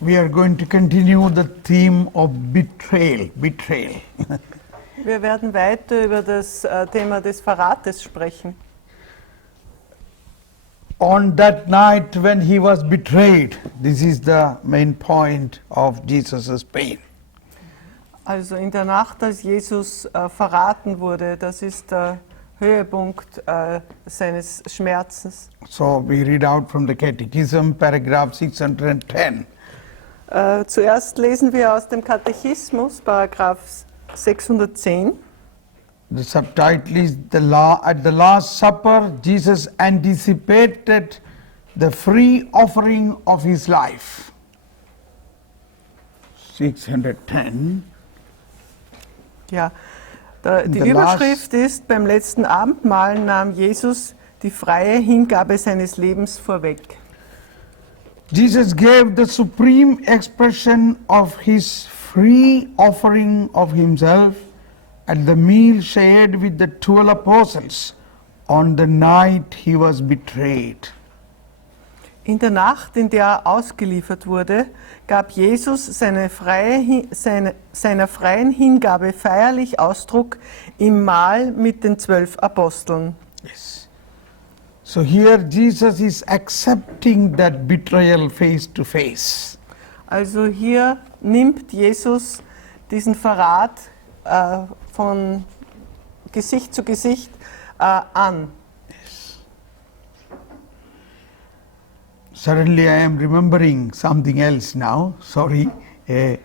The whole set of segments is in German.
We are going to continue the theme of betrayal. Wir werden weiter über das Thema des Verrates sprechen. On that night when he was betrayed, this is the main point of Jesus' pain. Also in der Nacht, als Jesus verraten wurde, das ist der Höhepunkt seines Schmerzens. So we read out from the Catechism, paragraph 610. Zuerst lesen wir aus dem Katechismus, Paragraph 610. The subtitle is At the Last Supper, Jesus anticipated the free offering of his life. 610. Ja, die Überschrift ist, beim letzten Abendmahl nahm Jesus die freie Hingabe seines Lebens vorweg. Jesus gave the supreme expression of his free offering of himself at the meal shared with the 12 apostles on the night he was betrayed. In der Nacht, in der er ausgeliefert wurde, gab Jesus seiner freien Hingabe feierlich Ausdruck im Mahl mit den 12 Aposteln. Yes. So here Jesus is accepting that betrayal face to face. Also hier nimmt Jesus diesen Verrat von Gesicht zu Gesicht an. Suddenly I am remembering something else now, sorry, a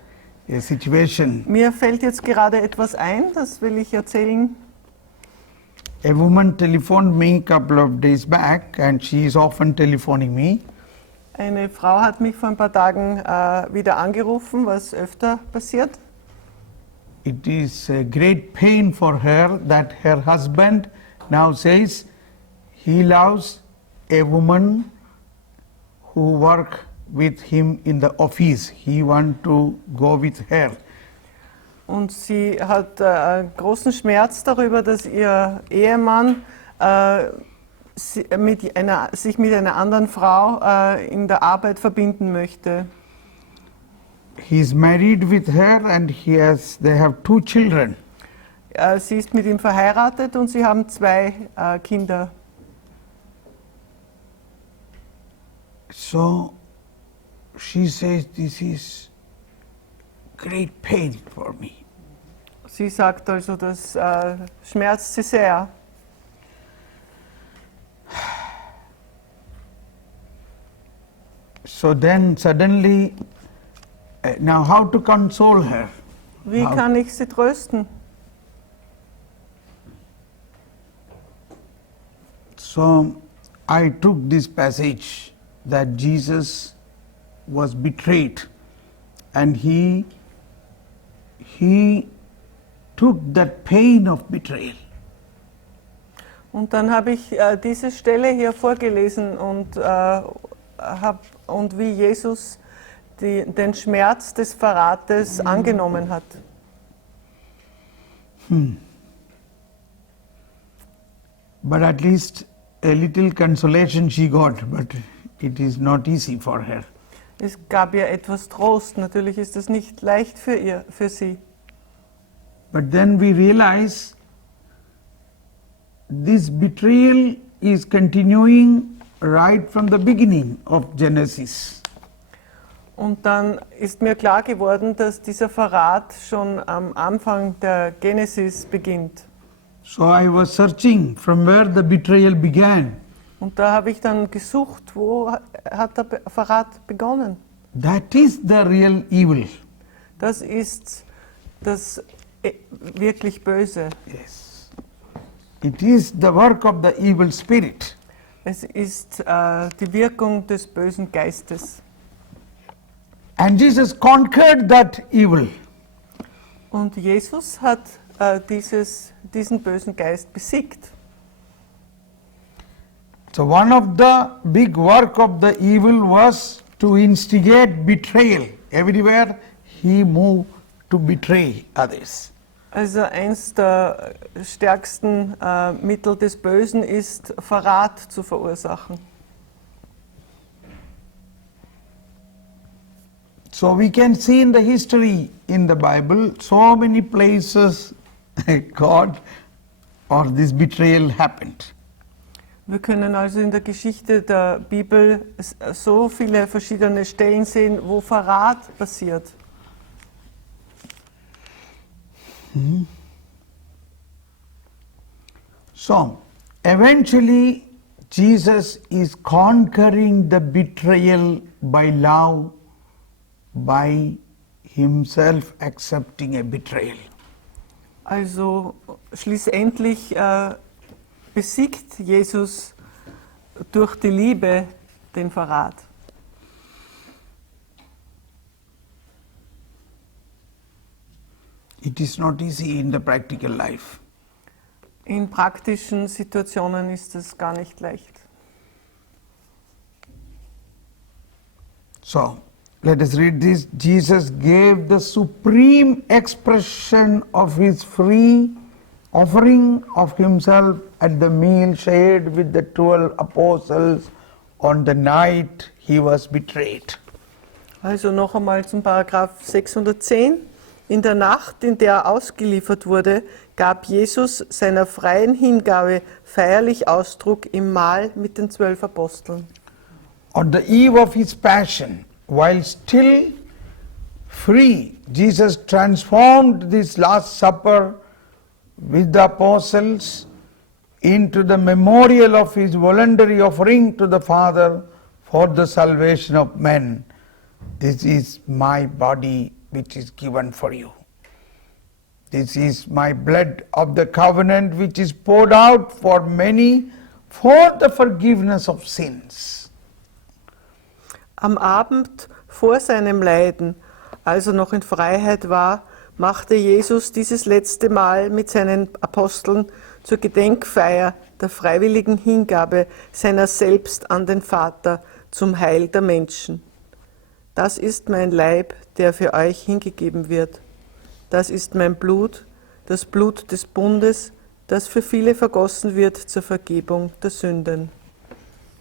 situation. Mir fällt jetzt gerade etwas ein, das will ich erzählen. A woman telephoned me a couple of days back and she is often telephoning me. Eine Frau hat mich vor ein paar Tagen wieder angerufen, was öfter passiert. It is a great pain for her that her husband now says he loves a woman who work with him in the office. He want to go with her. Und sie hat großen Schmerz darüber, dass ihr Ehemann sich mit einer anderen Frau in der Arbeit verbinden möchte. He is married with her and they have 2 children. Sie ist mit ihm verheiratet und sie haben 2 Kinder. So she says this is great pain for me. Sie sagt also, das schmerzt sie sehr. So then suddenly, now how to console her? Wie kann ich sie trösten? So I took this passage that Jesus was betrayed and he took that pain of betrayal. Und dann habe ich diese Stelle hier vorgelesen und wie Jesus den Schmerz des Verrates angenommen hat. But at least a little consolation she got, but it is not easy for her. Es gab ihr etwas Trost. Natürlich ist es nicht leicht für sie. But then we realize this betrayal is continuing right from the beginning of Genesis. Und dann ist mir klar geworden, dass dieser Verrat schon am Anfang der Genesis beginnt. So I was searching from where the betrayal began. Und da habe ich dann gesucht, wo hat der Verrat begonnen? That is the real evil. Das ist das wirklich Böse. Yes. It is the work of the evil spirit. Es ist die Wirkung des bösen Geistes. And Jesus conquered that evil. Und Jesus hat diesen bösen Geist besiegt. So one of the big work of the evil was to instigate betrayal. Everywhere he moved to betray others. Also eins der stärksten Mittel des Bösen ist, Verrat zu verursachen. So we can see in the history in the Bible, so many places God or this betrayal happened. Wir können also in der Geschichte der Bibel so viele verschiedene Stellen sehen, wo Verrat passiert. So, eventually Jesus is conquering the betrayal by love, by himself accepting a betrayal. Also schließlich besiegt Jesus durch die Liebe den Verrat. It is not easy in the practical life. In praktischen Situationen ist es gar nicht leicht. So, let us read this. Jesus gave the supreme expression of his free offering of himself at the meal shared with the 12 apostles on the night he was betrayed. Also noch einmal zum Paragraph 610. In der Nacht, in der er ausgeliefert wurde, gab Jesus seiner freien Hingabe feierlich Ausdruck im Mahl mit den 12 Aposteln. On the eve of his passion, while still free, Jesus transformed this Last Supper with the apostles into the memorial of his voluntary offering to the Father for the salvation of men. This is my body which is given for you. This is my blood of the covenant which is poured out for many for the forgiveness of sins. Am Abend vor seinem Leiden, als er noch in Freiheit war, machte Jesus dieses letzte Mal mit seinen Aposteln zur Gedenkfeier der freiwilligen Hingabe seiner selbst an den Vater zum Heil der Menschen. Das ist mein Leib, der für euch hingegeben wird. Das ist mein Blut, das Blut des Bundes, das für viele vergossen wird zur Vergebung der Sünden.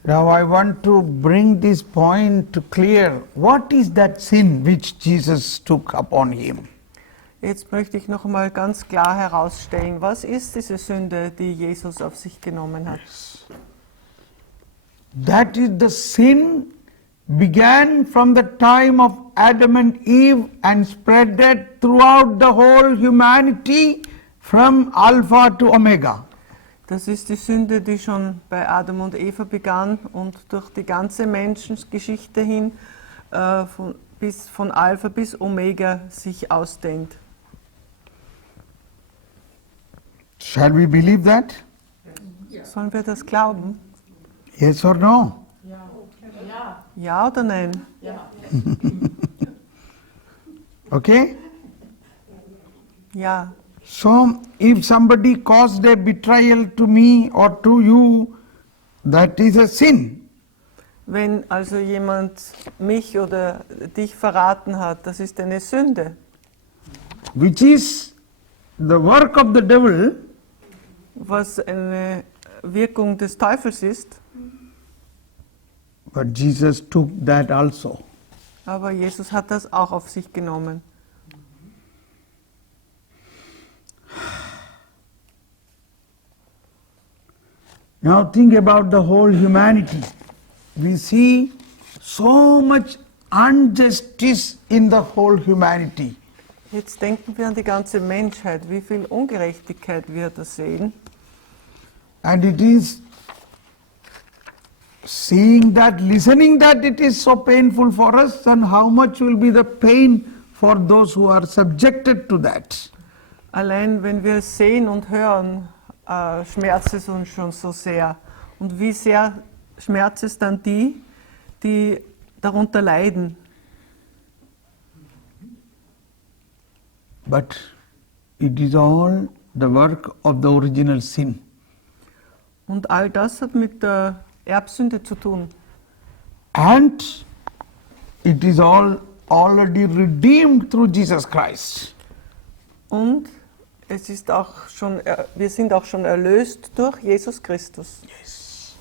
Now I want to bring this point to clear. What is that sin which Jesus took upon him? Jetzt möchte ich noch einmal ganz klar herausstellen, was ist diese Sünde, die Jesus auf sich genommen hat? That is the sin began from the time of Adam and Eve and spreaded throughout the whole humanity from Alpha to Omega. Das ist die Sünde, die schon bei Adam und Eva begann und durch die ganze Menschengeschichte hin von Alpha bis Omega sich ausdehnt. Shall we believe that? Sollen wir das glauben? Yes or no? Ja oder nein? Okay? Ja. So, if somebody caused a betrayal to me or to you, that is a sin. Wenn also jemand mich oder dich verraten hat, das ist eine Sünde. Which is the work of the devil, Was eine Wirkung des Teufels ist, but Jesus took that also. aber Jesus hat das auch auf sich genommen. Now think about the whole humanity. We see so much injustice in the whole humanity. Jetzt denken wir an die ganze Menschheit, wie viel Ungerechtigkeit wir da sehen. And it is seeing that, listening that it is so painful for us, and how much will be the pain for those who are subjected to that. Allein wenn wir es sehen und hören, schmerzt es uns schon so sehr. Und wie sehr schmerzt es dann die, die darunter leiden. But it is all the work of the original sin. Und all das hat mit der Erbsünde zu tun. And it is all already redeemed through Jesus Christ. Und es ist auch schon, wir sind auch schon erlöst durch Jesus Christus. Yes.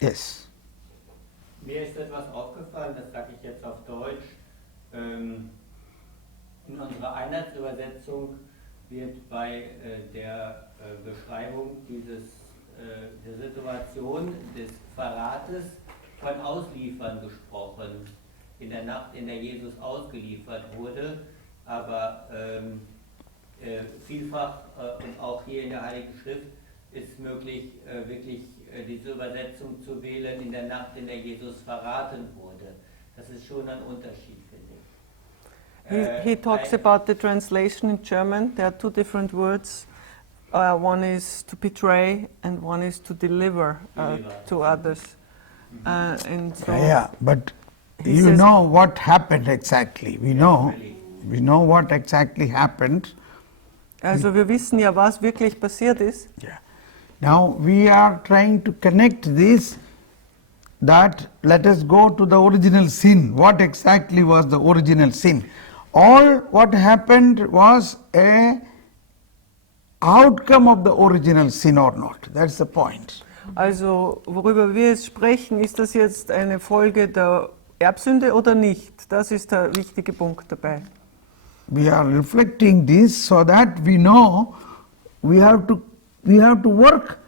Yes. Mir ist etwas aufgefallen, das sage ich jetzt auf Deutsch. In unserer Einheitsübersetzung wird bei der Beschreibung der Situation des Verrates von Ausliefern gesprochen. In der Nacht, in der Jesus ausgeliefert wurde, aber vielfach und auch hier in der Heiligen Schrift ist möglich, wirklich diese Übersetzung zu wählen, in der Nacht, in der Jesus verraten wurde. Das ist schon ein Unterschied, finde ich. He talks about the translation in German. There are two different words. One is to betray and one is to deliver to others. And so Yeah, but he you says- know what happened exactly. We know what exactly happened. Also wir wissen ja, was wirklich passiert ist. Yeah. Now we are trying to connect this, that let us go to the original sin. What exactly was the original sin? All what happened was a outcome of the original sin or not. That's the point. Also worüber wir jetzt sprechen, ist das jetzt eine Folge der Erbsünde oder nicht? Das ist der wichtige Punkt dabei. We are reflecting this so that we know we have to work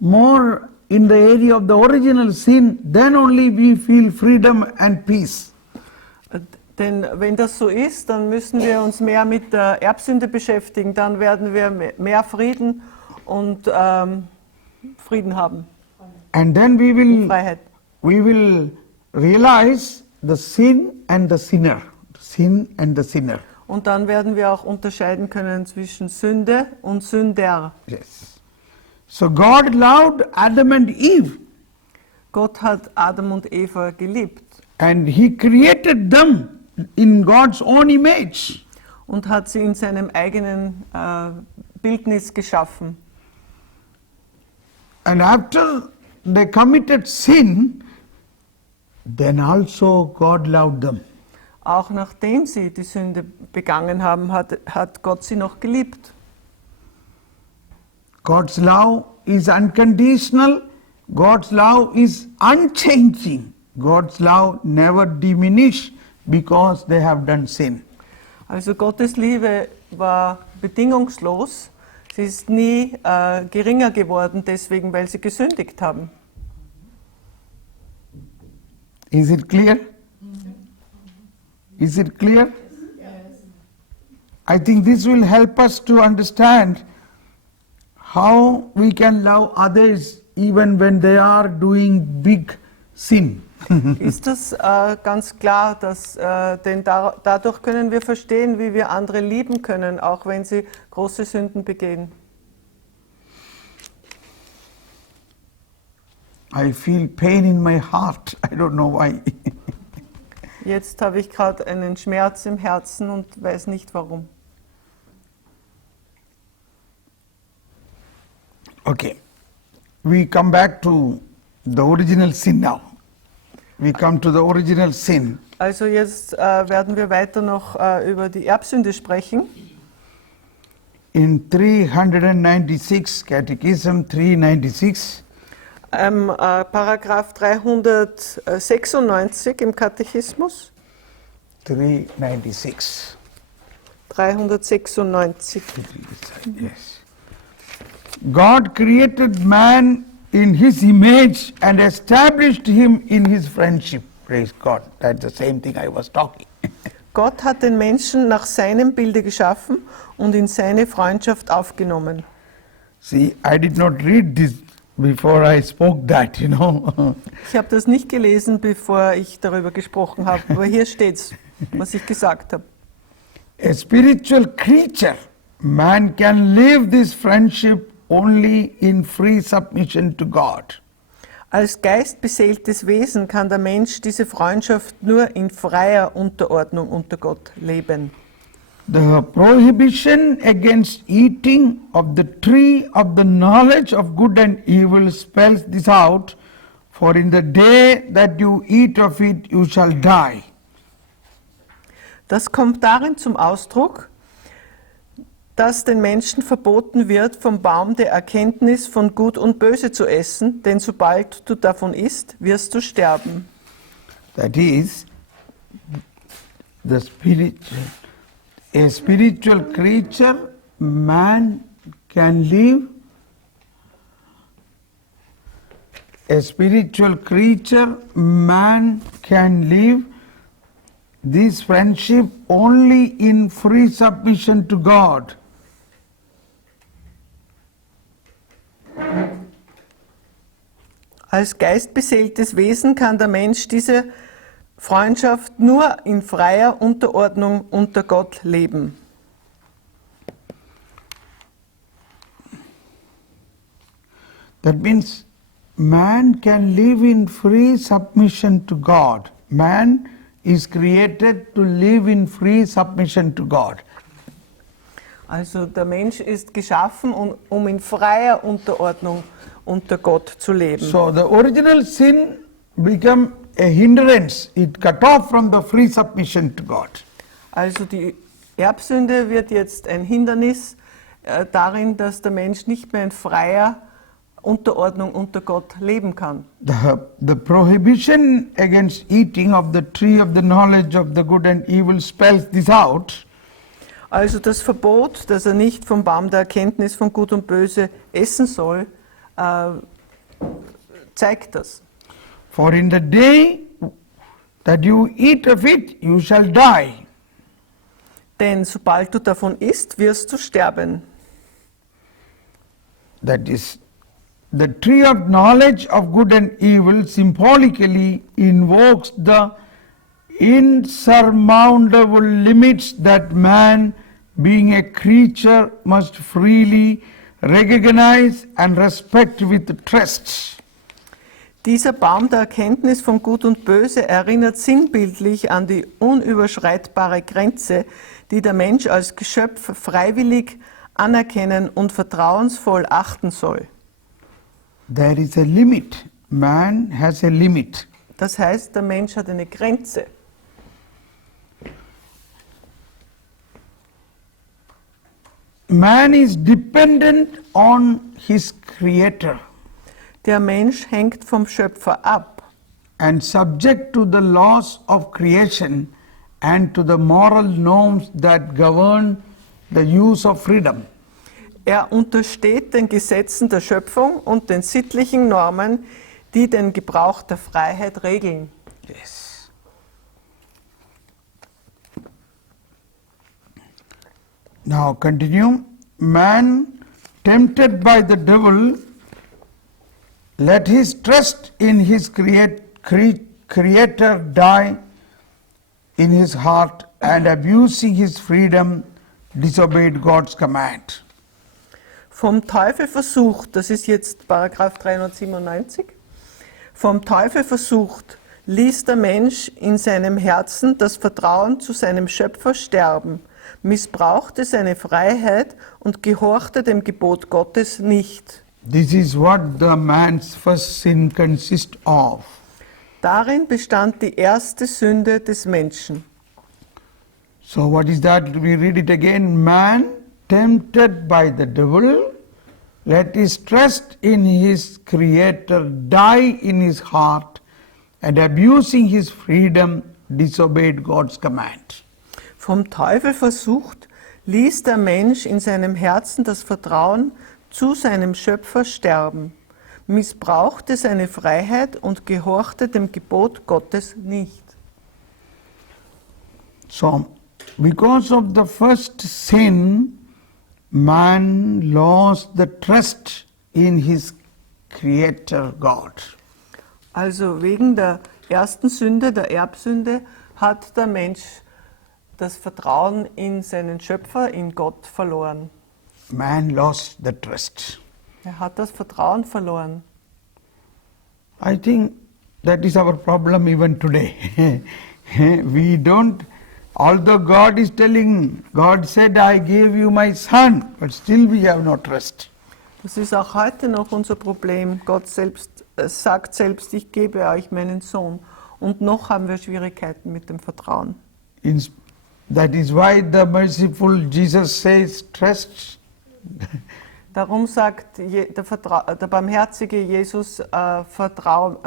more in the area of the original sin, then only we feel freedom and peace. Denn wenn das so ist, dann müssen wir uns mehr mit der Erbsünde beschäftigen, dann werden wir mehr Frieden und Frieden haben, And then Freiheit. we will realize the sin and the sinner. Sin and the sinner. Und dann werden wir auch unterscheiden können zwischen Sünde und Sünder. Yes. So God loved Adam and Eve Gott hat Adam und Eva geliebt and He created them in God's own image. und hat sie in seinem eigenen Bildnis geschaffen. And after they committed sin, then also God loved them. Auch nachdem sie die Sünde begangen haben, hat Gott sie noch geliebt. God's love is unconditional. God's love is unchanging. God's love never diminish because they have done sin. Also Gottes Liebe war bedingungslos. Sie ist nie geringer geworden, deswegen, weil sie gesündigt haben. Is it clear? Is it clear? I think this will help us to understand how we can love others even when they are doing big sin. Ist das ganz klar, denn dadurch können wir verstehen, wie wir andere lieben können, auch wenn sie große Sünden begehen. I feel pain in my heart. I don't know why. Jetzt habe ich gerade einen Schmerz im Herzen und weiß nicht warum. Okay, we come back to the original sin now. We come to the original sin. Also jetzt werden wir weiter noch über die Erbsünde sprechen. In 396, Catechism 396, Paragraph 396 im Katechismus. 396. 396. Yes. God created man in His image and established him in His friendship. Praise God. That's the same thing I was talking. Gott hat den Menschen nach seinem Bilde geschaffen und in seine Freundschaft aufgenommen. See, I did not read this before I spoke that, you know. Ich habe das nicht gelesen, bevor ich darüber gesprochen habe, aber hier steht's, was ich gesagt habe. A spiritual creature, man can live this friendship only in free submission to God. Als geistbeseeltes Wesen kann der Mensch diese Freundschaft nur in freier Unterordnung unter Gott leben. The prohibition against eating of the tree of the knowledge of good and evil spells this out, for in the day that you eat of it, you shall die. Das kommt darin zum Ausdruck, dass den Menschen verboten wird, vom Baum der Erkenntnis von Gut und Böse zu essen, denn sobald du davon isst, wirst du sterben. That is, the spirit, a spiritual creature, man can live. A spiritual creature, man can live this friendship only in free submission to God. Als geistbeseeltes Wesen kann der Mensch diese Freundschaft nur in freier Unterordnung unter Gott leben. That means man can live in free submission to God. Man is created to live in free submission to God. Also der Mensch ist geschaffen, um in freier Unterordnung unter Gott zu leben. So the original sin become a hindrance. It cut off from the free submission to God. Also die Erbsünde wird jetzt ein Hindernis darin, dass der Mensch nicht mehr in freier Unterordnung unter Gott leben kann. The prohibition against eating of the tree of the knowledge of the good and evil spells this out. Also das Verbot, dass er nicht vom Baum der Erkenntnis von Gut und Böse essen soll, zeigt das. For in the day that you eat of it, you shall die. Denn sobald du davon isst, wirst du sterben. That is, the tree of knowledge of good and evil symbolically invokes the insurmountable limits that man, being a creature, must freely recognize and respect with trust. Dieser Baum der Erkenntnis von Gut und Böse erinnert sinnbildlich an die unüberschreitbare Grenze, die der Mensch als Geschöpf freiwillig anerkennen und vertrauensvoll achten soll. There is a limit. Man has a limit. Das heißt, der Mensch hat eine Grenze. Man is dependent on his creator Der Mensch hängt vom Schöpfer ab and subject to the laws of creation and to the moral norms that govern the use of freedom. Er untersteht den Gesetzen der Schöpfung und den sittlichen Normen, die den Gebrauch der Freiheit regeln. Yes. Now continue. Man, tempted by the devil, let his trust in his creator die in his heart, and abusing his freedom, disobeyed God's command. Vom Teufel versucht, das ist jetzt Paragraph 397, vom Teufel versucht, ließ der Mensch in seinem Herzen das Vertrauen zu seinem Schöpfer sterben, missbrauchte seine Freiheit und gehorchte dem Gebot Gottes nicht. This is what the man's first sin consists of. Darin bestand die erste Sünde des Menschen. So what is that? We read it again. Man, tempted by the devil, let his trust in his creator die in his heart, and abusing his freedom, disobeyed God's command. Vom Teufel versucht, ließ der Mensch in seinem Herzen das Vertrauen zu seinem Schöpfer sterben, missbrauchte seine Freiheit und gehorchte dem Gebot Gottes nicht. So, because of the first sin, man lost the trust in his creator God. Also wegen der ersten Sünde, der Erbsünde, hat der Mensch das Vertrauen in seinen Schöpfer, in Gott verloren. Man lost the trust. Er hat das Vertrauen verloren. I think that is our problem even today. We don't, although God is telling, God said, I gave you my son, but still we have no trust. Das ist auch heute noch unser Problem. Gott selbst sagt selbst, ich gebe euch meinen Sohn. Und noch haben wir Schwierigkeiten mit dem Vertrauen. That is why the merciful Jesus says, trust. Darum sagt der barmherzige Jesus, vertraue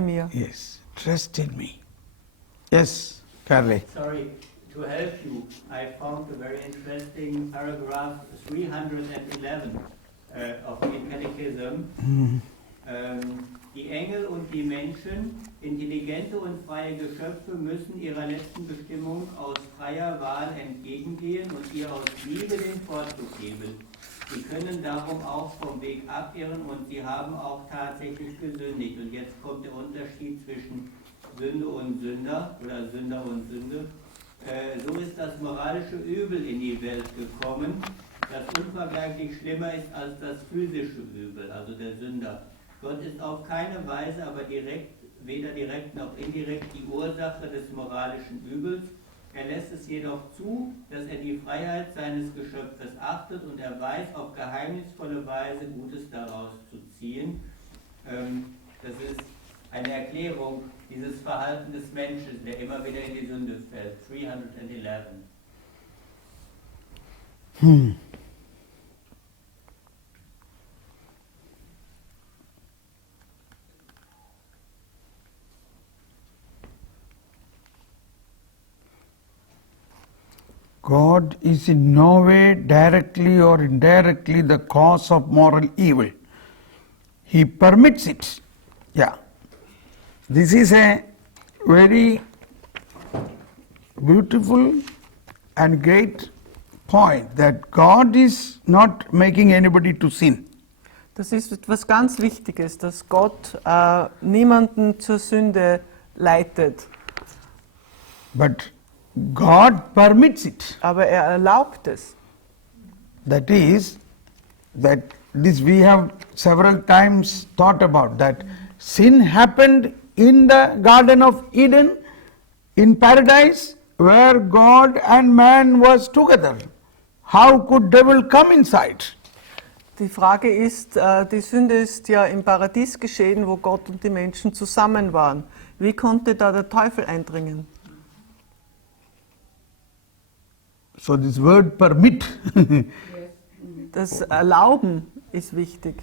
mir. Yes, trust in me. Yes, Carly. Sorry, to help you, I found a very interesting paragraph 311 of the Catechism. Die Engel und die Menschen, intelligente und freie Geschöpfe, müssen ihrer letzten Bestimmung aus freier Wahl entgegengehen und ihr aus Liebe den Vorzug geben. Sie können darum auch vom Weg abirren und sie haben auch tatsächlich gesündigt. Und jetzt kommt der Unterschied zwischen Sünde und Sünder oder Sünder und Sünde. So ist das moralische Übel in die Welt gekommen, das unvergleichlich schlimmer ist als das physische Übel, also der Sünder. Gott ist auf keine Weise, aber weder direkt noch indirekt die Ursache des moralischen Übels. Er lässt es jedoch zu, dass er die Freiheit seines Geschöpfes achtet und er weiß auf geheimnisvolle Weise Gutes daraus zu ziehen. Das ist eine Erklärung dieses Verhalten des Menschen, der immer wieder in die Sünde fällt. 311. God is in no way directly or indirectly the cause of moral evil. He permits it. Yeah. This is a very beautiful and great point that God is not making anybody to sin. Das ist etwas ganz Wichtiges, dass Gott niemanden zur Sünde leitet. But God permits it. Aber er erlaubt es. That is, that this we have several times thought about, that sin happened in the Garden of Eden, in paradise, where God and man was together. How could devil come inside? Die Frage ist, die Sünde ist ja im Paradies geschehen, wo Gott und die Menschen zusammen waren. Wie konnte da der Teufel eindringen? So this word permit. Das Erlauben ist wichtig.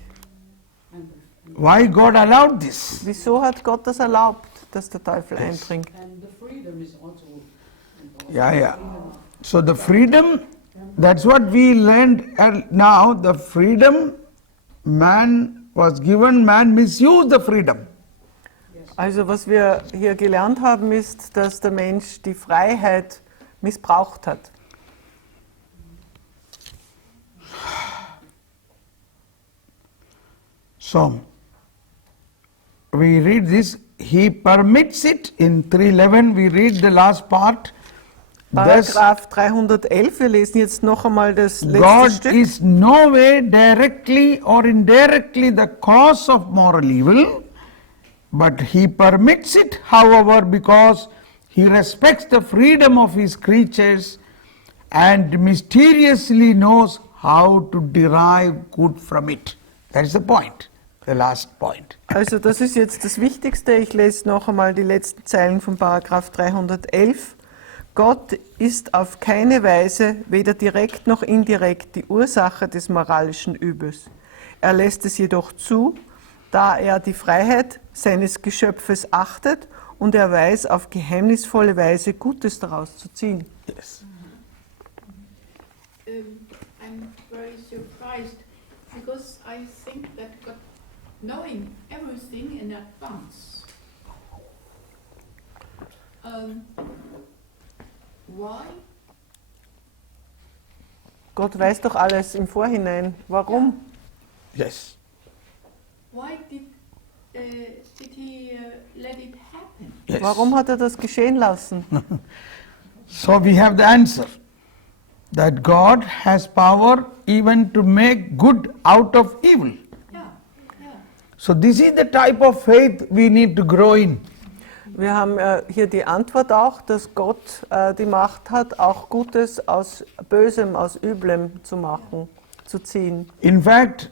Why God allowed this? Wieso hat Gott das erlaubt, dass der Teufel eindringt? Yeah. So the freedom, that's what we learned now, the freedom man was given, man misused the freedom. Also was wir hier gelernt haben, ist, dass der Mensch die Freiheit missbraucht hat. So, we read this, he permits it in 311, we read the last part. Paragraph 311, wir lesen jetzt noch einmal das letzte God Stück. is no way directly or indirectly the cause of moral evil, but he permits it, however, because he respects the freedom of his creatures and mysteriously knows how to derive good from it. That is the point, the last point. Also das ist jetzt das Wichtigste. Ich lese noch einmal die letzten Zeilen von Paragraph 311. Gott ist auf keine Weise, weder direkt noch indirekt, die Ursache des moralischen Übels. Er lässt es jedoch zu, da er die Freiheit seines Geschöpfes achtet und er weiß, auf geheimnisvolle Weise Gutes daraus zu ziehen. Yes. I'm very surprised because I think that God, knowing everything in advance, why? Gott weiß doch alles im Vorhinein. Warum? Yes. Why did he let it happen? Yes. Warum hat er das geschehen lassen? So we have the answer, that God has power even to make good out of evil. Yeah. So this is the type of faith we need to grow in. Wir haben hier die Antwort auch, dass Gott die Macht hat, auch Gutes aus Bösem, aus Üblem zu machen, zu ziehen. In fact,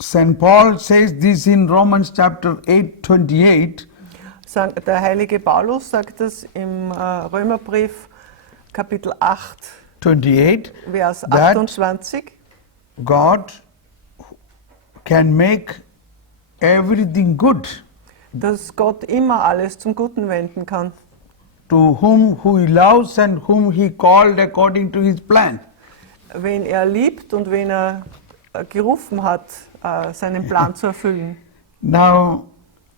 St. Paul says this in Romans chapter 8:28. Der heilige Paulus sagt das im Römerbrief Kapitel 8, 28, Vers that 28. God can make everything good. dass Gott immer alles zum Guten wenden kann. To whom who he loves and whom he called according to his plan. Wen er liebt und wen er gerufen hat, seinen Plan zu erfüllen. Now,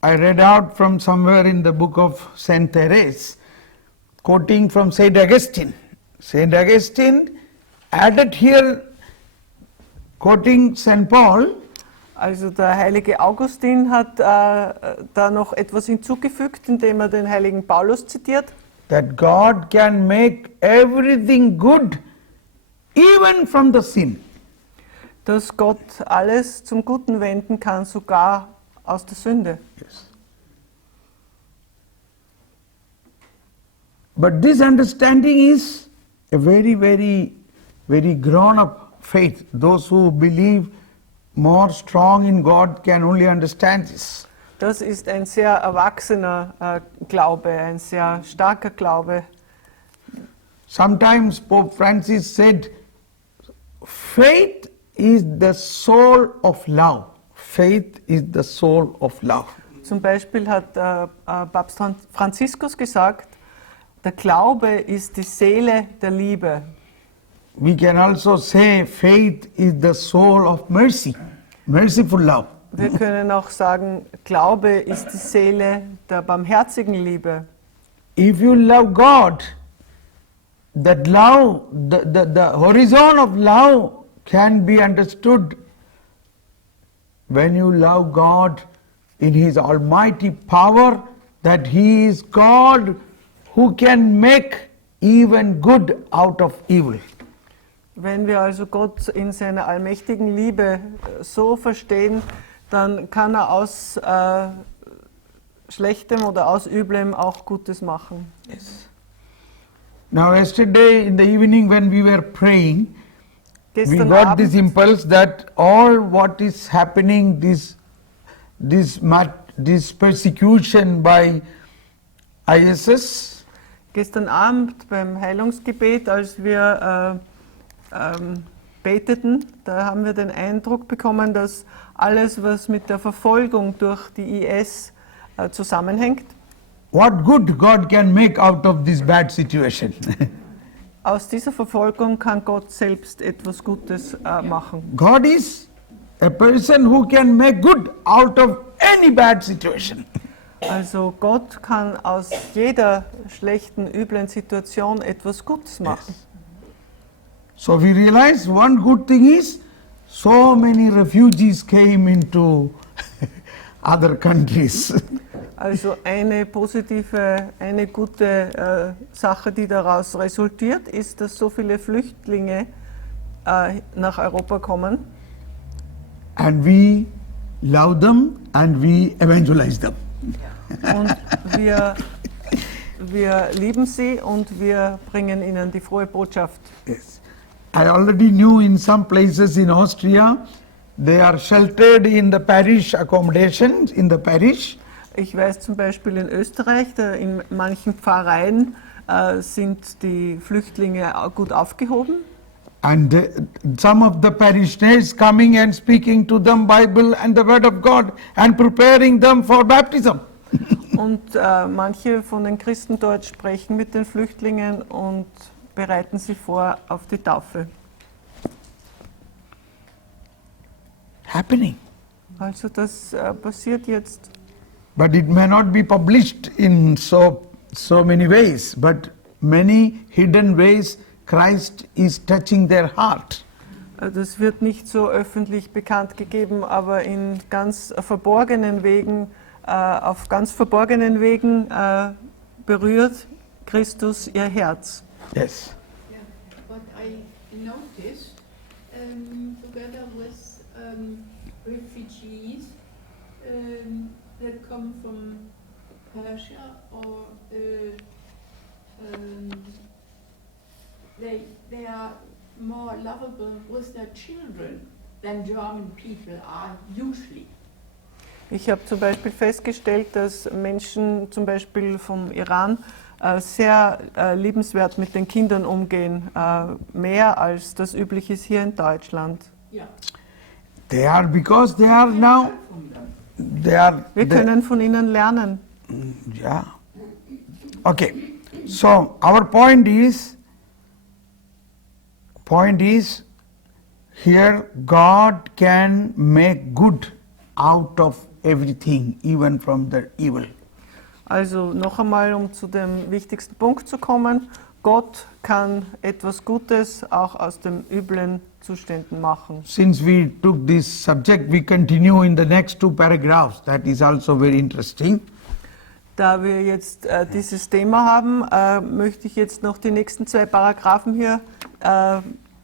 I read out from somewhere in the book of Saint Therese, quoting from Saint Augustine. Saint Augustine added here, quoting Saint Paul, Also der heilige Augustin hat da noch etwas hinzugefügt, indem er den heiligen Paulus zitiert, that God can make everything good, even from the sin. dass Gott alles zum Guten wenden kann, sogar aus der Sünde. Yes. But this understanding is a very, very, very grown-up faith. Those who believe more strong in God can only understand this. Das ist ein sehr erwachsener Glaube, ein sehr starker Glaube. Sometimes Pope Francis said, faith is the soul of love. Faith is the soul of love. Zum Beispiel hat Papst Franziskus gesagt, der Glaube ist die Seele der Liebe. We can also say faith is the soul of mercy, merciful love. Wir können auch sagen, Glaube ist die Seele der barmherzigen Liebe. If you love God, that love, the horizon of love can be understood when you love God in His almighty power, that He is God who can make even good out of evil. Wenn wir also Gott in seiner allmächtigen Liebe so verstehen, dann kann er aus Schlechtem oder aus Üblem auch Gutes machen. Yes. Now yesterday in the evening when we were praying, we Gestern got this Abend, impulse that all what is happening, this persecution by ISS, gestern Abend beim Heilungsgebet, als wir beteten, da haben wir den Eindruck bekommen, dass alles, was mit der Verfolgung durch die IS zusammenhängt, what good God can make out of this bad situation. aus dieser Verfolgung kann Gott selbst etwas Gutes machen. God is a person who can make good out of any bad situation. Also Gott kann aus jeder schlechten, üblen Situation etwas Gutes machen. So we realize one good thing is so many refugees came into other countries. Also eine positive, eine gute Sache, die daraus resultiert, ist, dass so viele Flüchtlinge nach Europa kommen. And we love them and we evangelize them. Und wir lieben sie und wir bringen ihnen die frohe Botschaft. Yes. I already knew in some places in Austria, they are sheltered in the parish accommodation, in the parish. Ich weiß zum Beispiel in Österreich, in manchen Pfarreien sind die Flüchtlinge gut aufgehoben. And some of the parishioners coming and speaking to them Bible and the word of God and preparing them for baptism. Und manche von den Christen dort sprechen mit den Flüchtlingen und bereiten sie vor auf die Taufe. Happening. Also das passiert jetzt. But it may not be published in so many ways, but many hidden ways Christ is touching their heart. Das wird nicht so öffentlich bekannt gegeben, aber in ganz verborgenen Wegen, auf ganz verborgenen Wegen berührt Christus ihr Herz. Yes. Yeah, what I noticed, together with refugees that come from Persia, or they are more lovable with their children than German people are usually. Ich habe zum Beispiel festgestellt, dass Menschen zum Beispiel vom Iran sehr liebenswert mit den Kindern umgehen, mehr als das üblich ist hier in Deutschland. Yeah. They are, because they are now, Wir können von ihnen lernen. Yeah. Okay. So our point is here God can make good out of everything, even from the evil. Also noch einmal, um zu dem wichtigsten Punkt zu kommen. Gott kann etwas Gutes auch aus den üblen Zuständen machen. Since we took this subject, we continue in the next 2 paragraphs. That is also very interesting. Da wir jetzt dieses Thema haben, möchte ich jetzt noch die nächsten 2 Paragraphen hier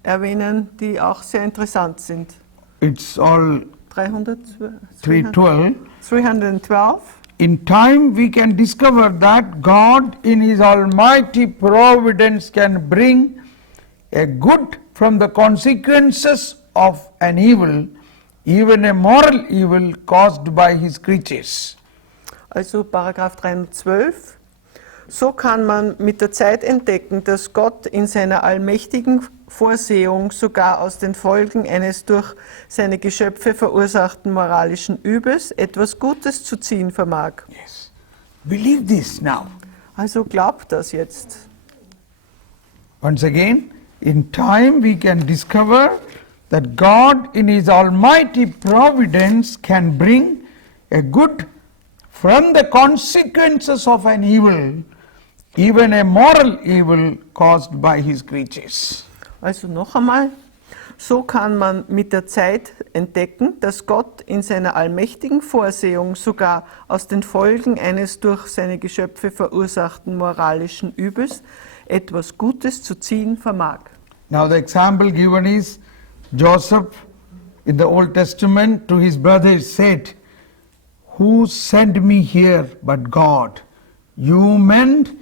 erwähnen, die auch sehr interessant sind. It's all 312. 312. In time we can discover that God in His almighty providence can bring a good from the consequences of an evil, even a moral evil caused by His creatures. Also Paragraph 312. So kann man mit der Zeit entdecken, dass Gott in seiner allmächtigen Vorsehung sogar aus den Folgen eines durch seine Geschöpfe verursachten moralischen Übels etwas Gutes zu ziehen vermag. Yes. Believe this now. Also glaubt das jetzt. Once again, in time we can discover that God in His almighty providence can bring a good from the consequences of an evil, even a moral evil caused by His creatures. Also noch einmal, so kann man mit der Zeit entdecken, dass Gott in seiner allmächtigen Vorsehung sogar aus den Folgen eines durch seine Geschöpfe verursachten moralischen Übels etwas Gutes zu ziehen vermag. Now the example given is Joseph in the Old Testament to his brothers said, "Who sent me here but God? You meant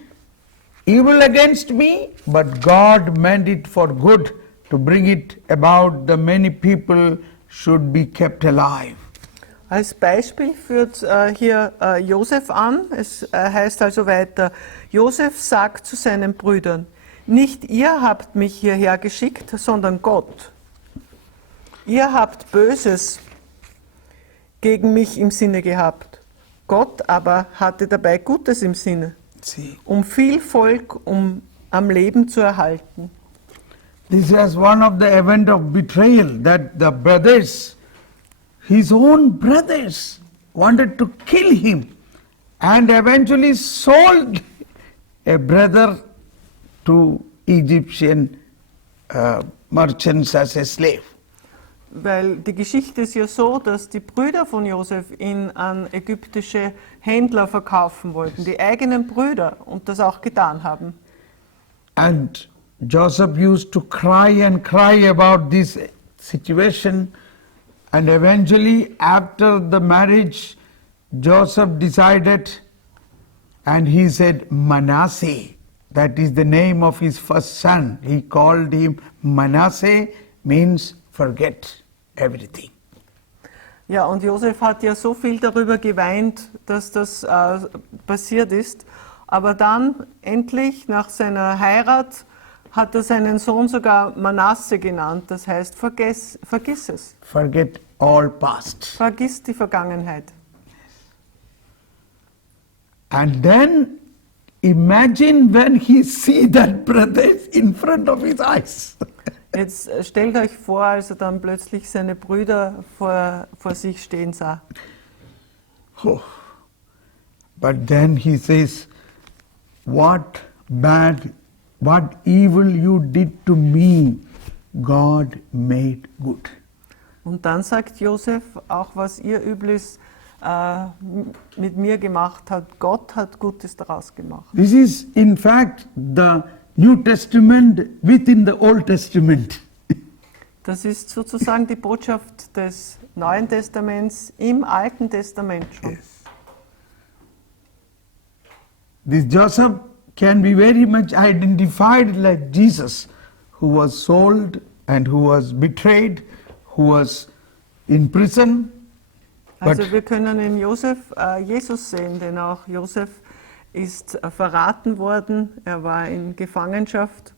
evil against me, but God meant it for good, to bring it about the many people should be kept alive." Als Beispiel führt hier Josef an. Es heißt also weiter, Josef sagt zu seinen Brüdern, nicht ihr habt mich hierher geschickt, sondern Gott. Ihr habt Böses gegen mich im Sinne gehabt. Gott aber hatte dabei Gutes im Sinne, um viel Volk am Leben zu erhalten. This was one of the event of betrayal, that the brothers, his own brothers, wanted to kill him and eventually sold a brother to Egyptian merchants as a slave. Weil die Geschichte ist ja so, dass die Brüder von Josef ihn an ägyptische Händler verkaufen wollten, die eigenen Brüder, und das auch getan haben. And Joseph used to cry and cry about this situation, and eventually after the marriage Joseph decided, and he said Manasseh, that is the name of his first son. He called him Manasseh, means forget everything. Ja, und Josef hat ja so viel darüber geweint, dass das passiert ist. Aber dann, endlich, nach seiner Heirat, hat er seinen Sohn sogar Manasse genannt. Das heißt, vergiss es. Forget all past. Vergiss die Vergangenheit. And then imagine when he see that brother in front of his eyes. Jetzt stellt euch vor, als er dann plötzlich seine Brüder vor sich stehen sah. Oh. But then he says, what evil you did to me, God made good. Und dann sagt Josef, auch was ihr Übles mit mir gemacht hat, Gott hat Gutes daraus gemacht. This is in fact the New Testament within the Old Testament. Das ist sozusagen die Botschaft des Neuen Testaments im Alten Testament schon. Yes. This Joseph can be very much identified like Jesus, who was sold and who was betrayed, who was in prison. Also wir können in Josef Jesus sehen, denn auch Josef ist verraten worden, er war in Gefangenschaft.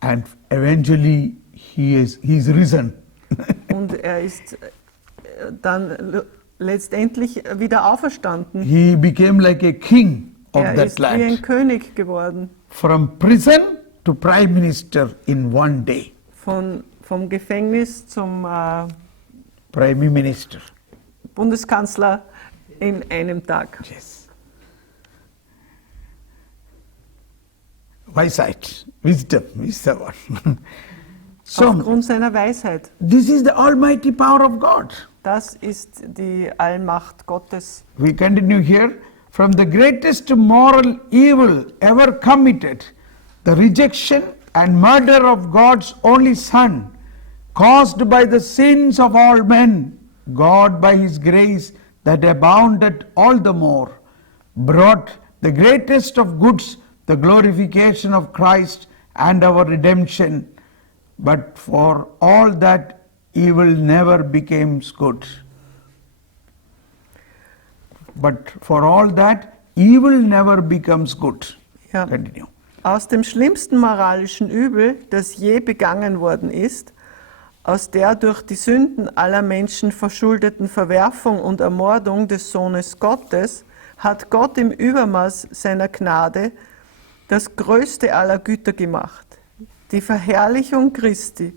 And eventually he's risen. Und er ist dann letztendlich wieder auferstanden. He became like a king of Er that ist wie ein land. König geworden. From prison to prime minister in one day. Vom Gefängnis zum Prime minister. Bundeskanzler in einem Tag. Yes. Weisheit, wisdom is the one. So, Aufgrund seiner Weisheit. this is the almighty power of God. Das ist die Allmacht Gottes. We continue here. From the greatest moral evil ever committed, the rejection and murder of God's only Son, caused by the sins of all men, God by His grace that abounded all the more, brought the greatest of goods, the glorification of Christ and our redemption. But for all that, evil never becomes good. But for all that, evil never becomes good. Ja. Continue. Aus dem schlimmsten moralischen Übel, das je begangen worden ist, aus der durch die Sünden aller Menschen verschuldeten Verwerfung und Ermordung des Sohnes Gottes, hat Gott im Übermaß seiner Gnade das größte aller Güter gemacht, die Verherrlichung Christi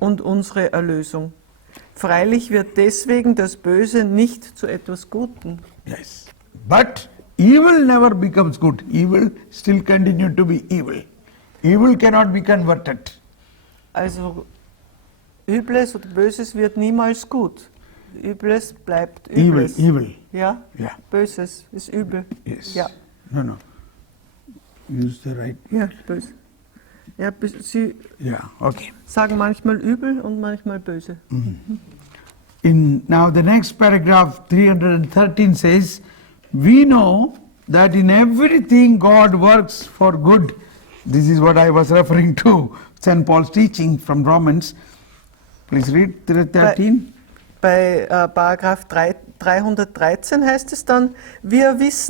und unsere Erlösung. Freilich wird deswegen das Böse nicht zu etwas Guten. Yes. But evil never becomes good. Evil still continue to be evil. Evil cannot be converted. Also Übles oder Böses wird niemals gut. Übles bleibt Evil, Übles. evil. Ja? Yeah. Böses ist übel. Yes. Ja. No. Use the right. Ja, böse. Ja, sie Yeah. Okay. sagen manchmal übel und manchmal böse. Now the next paragraph 313 says, we know that in everything God works for good. This is what I was referring to, St. Paul's teaching from Romans. Please read 313. Bei Paragraph 313 heißt es dann, wir wissen,